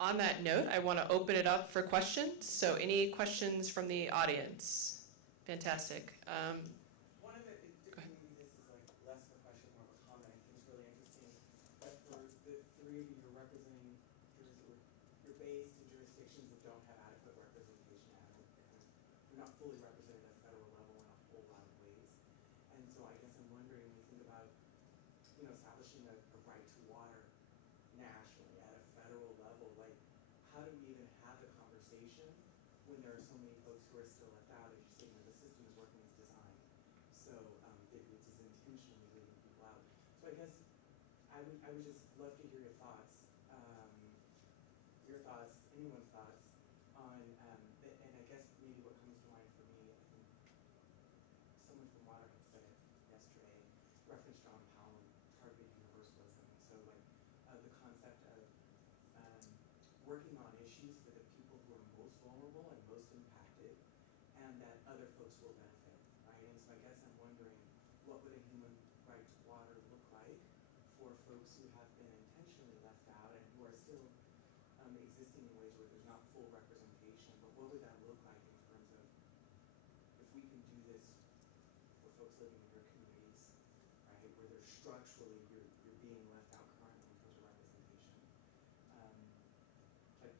On that note, I want to open it up for questions. So any questions from the audience? Fantastic. One of the, maybe this is like less of a question, more of a comment. I think it's really interesting that for the three of you, you're representing you're based in jurisdictions that don't have adequate representation. You're not fully represented at federal level in a whole lot of ways. And so I guess I'm wondering, when you think about, you know, establishing a right to water nationally at a federal level, like, how do we even have the conversation when there are so many folks who are still left out? As you say, you know, the system is working as designed, so it is intentionally leaving people out. So I guess I would just love to hear your thoughts, anyone's thoughts on, and I guess maybe what comes to mind for me, I think someone from Water had said it yesterday, referenced John Powell and targeted universalism. So like the concept of working on issues for the people who are most vulnerable and most impacted, and that other folks will benefit, right? And so I guess I'm wondering, what would a human right to water look like for folks who have been intentionally left out and who are still existing in ways where there's not full representation, but what would that look like in terms of, if we can do this for folks living in your communities, right, where there's structurally, you're being left out currently in terms of representation, like,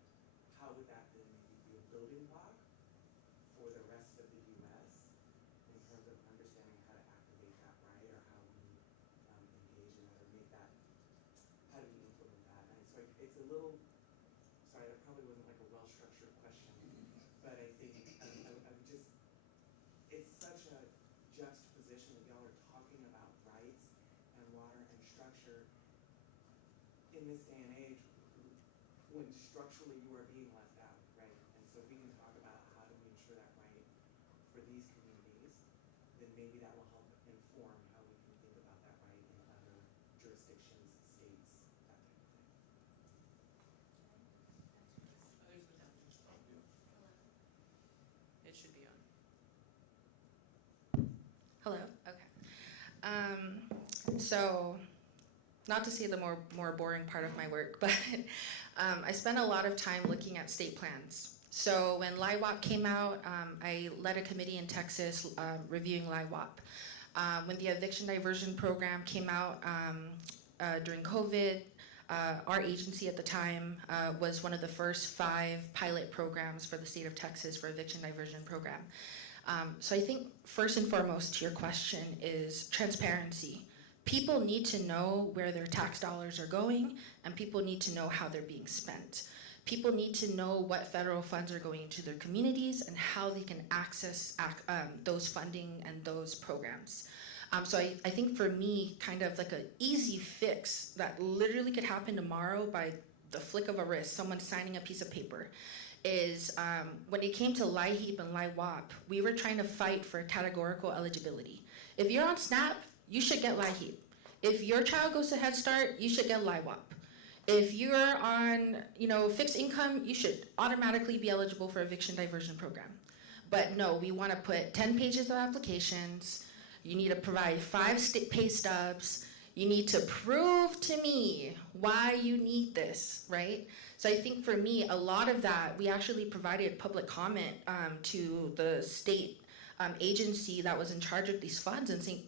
how would that then maybe be a building block for the rest of the U.S. in terms of understanding how to activate that right, or how we engage in that, or make that, how do we implement that? And so it's a little, sorry, that probably wasn't like a well-structured question, but I think I would just, it's such a juxtaposition that y'all are talking about rights and water and structure in this day and age when structurally you are being left out, right? And so if we can talk about how do we ensure that right for these communities, then maybe that will help inform how we can think about that right in other jurisdictions, states, that type of thing. It should be on. Hello, okay. So, not to say the more boring part of my work, but I spent a lot of time looking at state plans. So when LIWAP came out, I led a committee in Texas reviewing LIWAP. When the eviction diversion program came out during COVID, our agency at the time was one of the first 5 pilot programs for the state of Texas for eviction diversion program. So I think first and foremost to your question is transparency. People need to know where their tax dollars are going, and people need to know how they're being spent. People need to know what federal funds are going into their communities and how they can access those funding and those programs. So I think for me, kind of like an easy fix that literally could happen tomorrow by the flick of a wrist, someone signing a piece of paper, is when it came to LIHEAP and LIWAP, we were trying to fight for categorical eligibility. If you're on SNAP, you should get LIHEAP. If your child goes to Head Start, you should get LIWAP. If you're on, fixed income, you should automatically be eligible for eviction diversion program. But no, we want to put 10 pages of applications. You need to provide 5 pay stubs. You need to prove to me why you need this, right? So I think for me, a lot of that, we actually provided public comment to the state agency that was in charge of these funds and saying,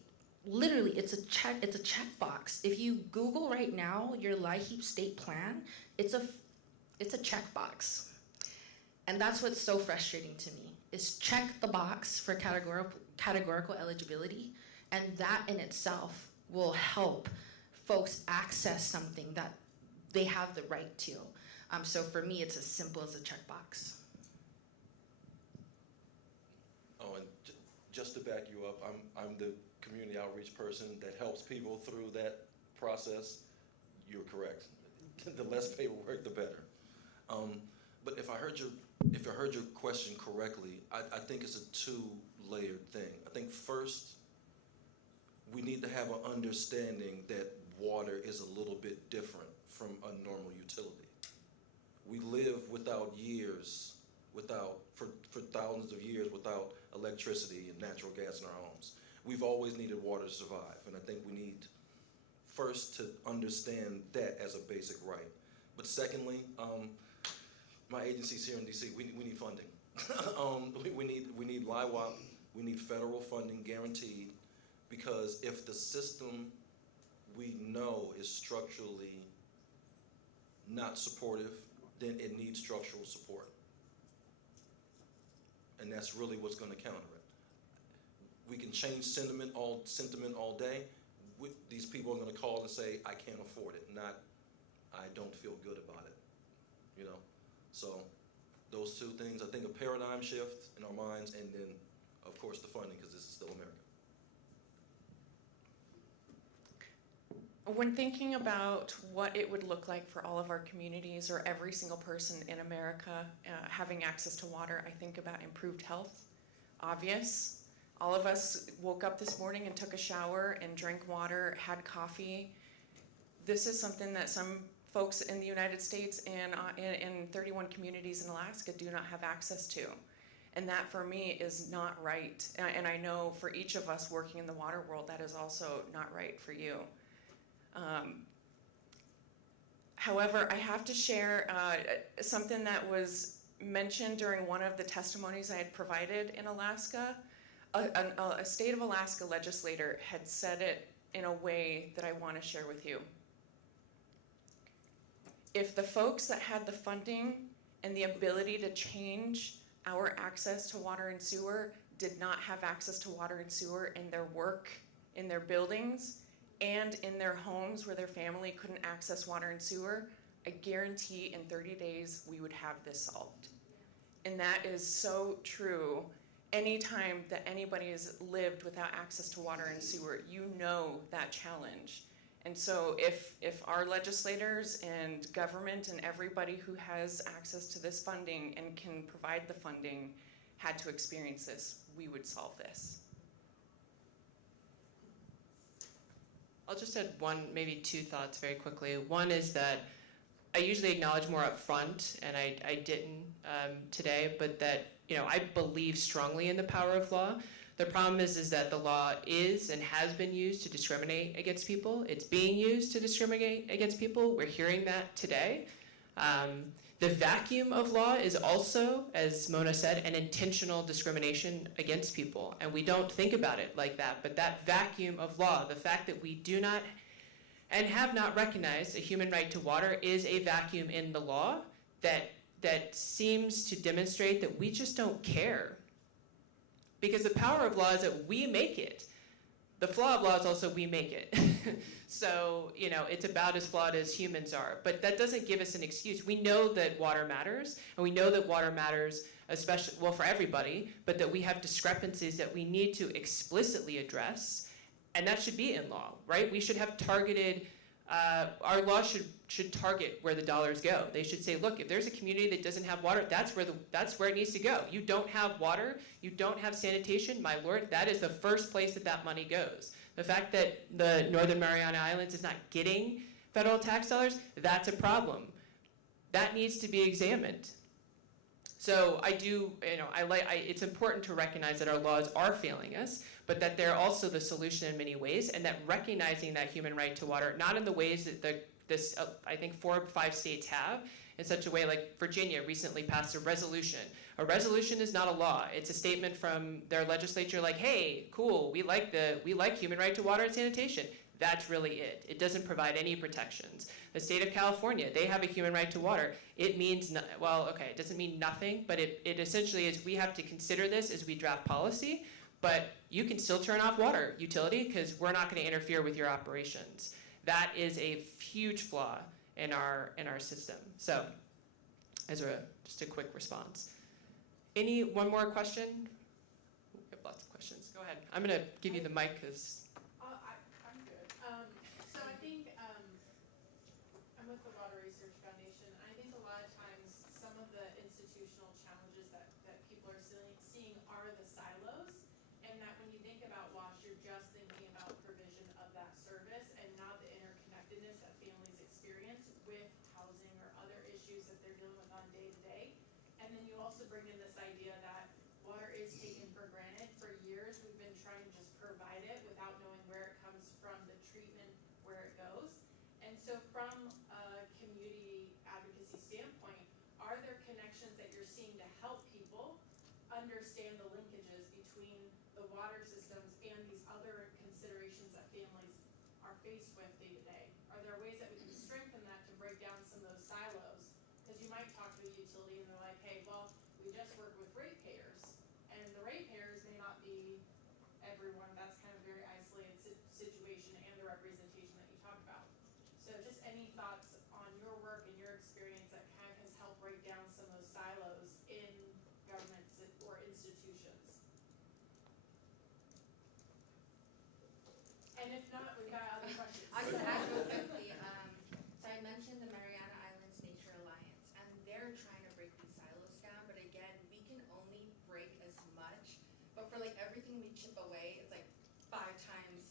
literally, it's a checkbox. If you Google right now your LIHEAP state plan, it's a checkbox. And that's what's so frustrating to me, is check the box for categorical eligibility, and that in itself will help folks access something that they have the right to. So for me, it's as simple as a checkbox. Oh, and just to back you up, I'm the community outreach person that helps people through that process. You're correct. The less paperwork, the better. But if I heard your question correctly, I think it's a two-layered thing. I think first, we need to have an understanding that water is a little bit different from a normal utility. We live for thousands of years without electricity and natural gas in our homes. We've always needed water to survive, and I think we need first to understand that as a basic right. But secondly, my agencies here in DC, we need funding. we need LIWAP, we need federal funding guaranteed, because if the system we know is structurally not supportive, then it needs structural support. And that's really what's going to counter it. We can change sentiment all day. These people are going to call and say, I can't afford it, not I don't feel good about it. So those two things, I think a paradigm shift in our minds, and then, of course, the funding, because this is still America. When thinking about what it would look like for all of our communities or every single person in America having access to water, I think about improved health. Obvious. All of us woke up this morning and took a shower and drank water, had coffee. This is something that some folks in the United States and in 31 communities in Alaska do not have access to. And that, for me, is not right. And I know for each of us working in the water world, that is also not right for you. However, I have to share something that was mentioned during one of the testimonies I had provided in Alaska. A state of Alaska legislator had said it in a way that I want to share with you. If the folks that had the funding and the ability to change our access to water and sewer did not have access to water and sewer in their work, in their buildings, and in their homes where their family couldn't access water and sewer, I guarantee in 30 days we would have this solved. And that is so true. Anytime that anybody has lived without access to water and sewer, you know that challenge. And so if our legislators and government and everybody who has access to this funding and can provide the funding had to experience this, we would solve this. I'll just add maybe two thoughts very quickly. One is that I usually acknowledge more up front, and I didn't today, but that I believe strongly in the power of law. The problem is that the law is and has been used to discriminate against people. It's being used to discriminate against people. We're hearing that today. The vacuum of law is also, as Mona said, an intentional discrimination against people. And we don't think about it like that. But that vacuum of law, the fact that we do not and have not recognized a human right to water, is a vacuum in the law that seems to demonstrate that we just don't care. Because the power of law is that we make it. The flaw of law is also we make it. So, it's about as flawed as humans are. But that doesn't give us an excuse. We know that water matters, and we know that water matters especially, well, for everybody, but that we have discrepancies that we need to explicitly address, and that should be in law, right? We should have targeted, our law should target where the dollars go. They should say, look, if there's a community that doesn't have water, that's where it needs to go. You don't have water, you don't have sanitation, my lord, that is the first place that money goes. The fact that the Northern Mariana Islands is not getting federal tax dollars, that's a problem. That needs to be examined. So I do, it's important to recognize that our laws are failing us, but that they're also the solution in many ways, and that recognizing that human right to water, not in the ways that I think 4 or 5 states have, in such a way like Virginia recently passed a resolution. A resolution is not a law. It's a statement from their legislature like, hey, cool, we like human right to water and sanitation. That's really it. It doesn't provide any protections. The state of California, they have a human right to water. It means, it doesn't mean nothing, but it essentially is we have to consider this as we draft policy, but you can still turn off water utility because we're not going to interfere with your operations. That is a huge flaw in our system. So, just a quick response. One more question? We have lots of questions. Go ahead. I'm going to give you the mic because. I'm good. So I think I'm with the Water Research Foundation. I think a lot of times some of the institutional challenges that people are seeing are the silos, and that when you think about WASH, you're just thinking about provision of that service and not the interconnectedness that families experience with housing or other issues that they're dealing with on day to day. And then you also bring in this idea that water is taken for granted. For years, we've been trying to just provide it without knowing where it comes from, the treatment, where it goes. And so from a community advocacy standpoint, are there connections that you're seeing to help people understand the linkages between the water systems and these other considerations that families are faced with day to day? Are there ways that we can strengthen that to break down some of those silos? Because you might talk to a utility and they're like, hey, well, we just work with ratepayers, and the ratepayers may not be everyone. That's kind of a very isolated situation and the representation that you talk about. So just any thoughts on your work and your experience that kind of has helped break down some of those silos in governments or institutions? And if not, we've got other questions. I can add real quickly. So I mentioned the Mariana Islands Nature Alliance, and they're trying to break these silos down. But again, we can only break as much. But for like everything we chip away, it's like 5 times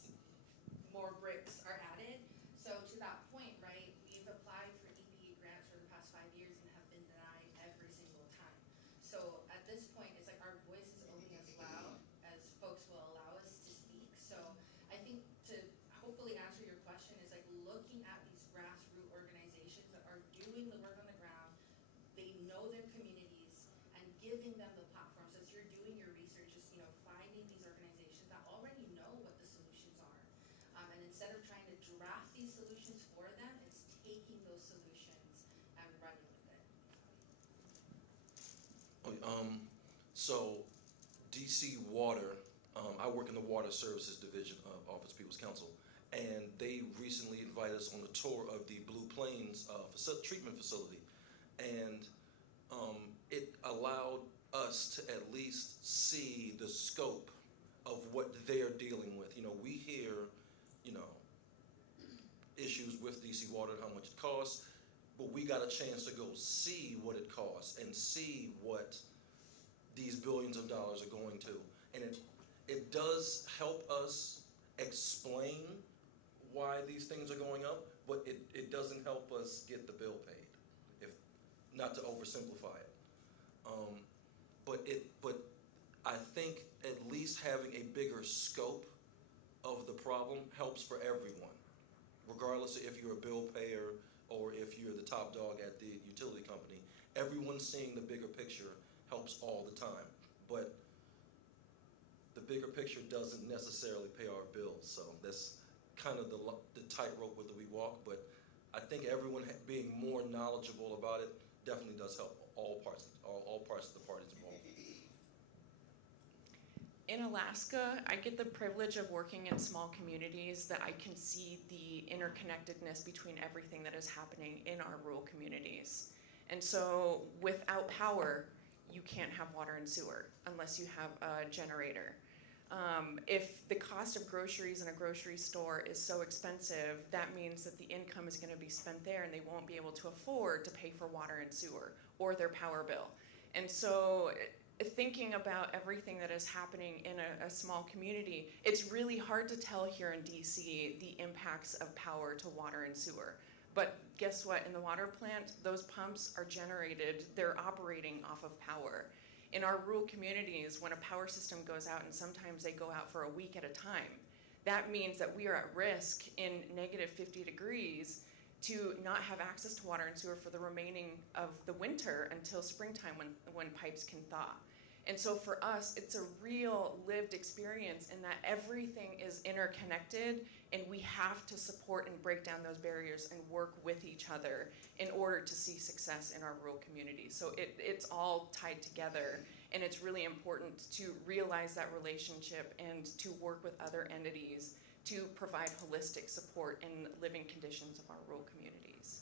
more bricks are added. So to that point, right, we've applied for EPA grants for the past 5 years and have been denied every single time. So at this point, it's like our voice is only as loud as folks will allow us to speak. So I think to hopefully answer your question is like looking at these grassroots organizations that are doing the work on the ground, they know their communities, and giving them the platform. So as you're doing your research, just finding these organizations that already know what the solutions are, and instead of trying to draft these solutions for them, it's taking those solutions and running with it. So DC Water, I work in the Water Services Division of Office of People's Counsel, and they recently invited us on a tour of the Blue Plains treatment facility, and it allowed us to at least see the scope of what they're dealing with. We hear, issues with DC Water and how much it costs, but we got a chance to go see what it costs and see what these billions of dollars are going to. And it does help us explain why these things are going up, but it doesn't help us get the bill paid, if not to oversimplify it. But I think at least having a bigger scope of the problem helps for everyone, regardless of if you're a bill payer or if you're the top dog at the utility company. Everyone seeing the bigger picture helps all the time, but the bigger picture doesn't necessarily pay our bills. So that's kind of the tightrope that we walk, but I think everyone being more knowledgeable about it definitely does help all parts of the parties involved. In Alaska, I get the privilege of working in small communities that I can see the interconnectedness between everything that is happening in our rural communities. And so without power, you can't have water and sewer unless you have a generator. If the cost of groceries in a grocery store is so expensive, that means that the income is going to be spent there and they won't be able to afford to pay for water and sewer or their power bill. And so thinking about everything that is happening in a small community, it's really hard to tell here in DC the impacts of power to water and sewer. But guess what? In the water plant, those pumps are generated, they're operating off of power. In our rural communities, when a power system goes out, and sometimes they go out for a week at a time, that means that we are at risk in negative 50 degrees to not have access to water and sewer for the remaining of the winter until springtime when pipes can thaw. And so for us, it's a real lived experience in that everything is interconnected, and we have to support and break down those barriers and work with each other in order to see success in our rural communities. So it's all tied together, and it's really important to realize that relationship and to work with other entities to provide holistic support in living conditions of our rural communities.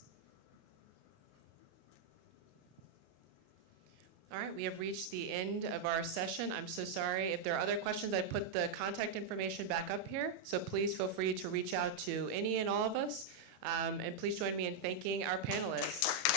All right, we have reached the end of our session. I'm so sorry. If there are other questions, I put the contact information back up here. So please feel free to reach out to any and all of us. And please join me in thanking our panelists.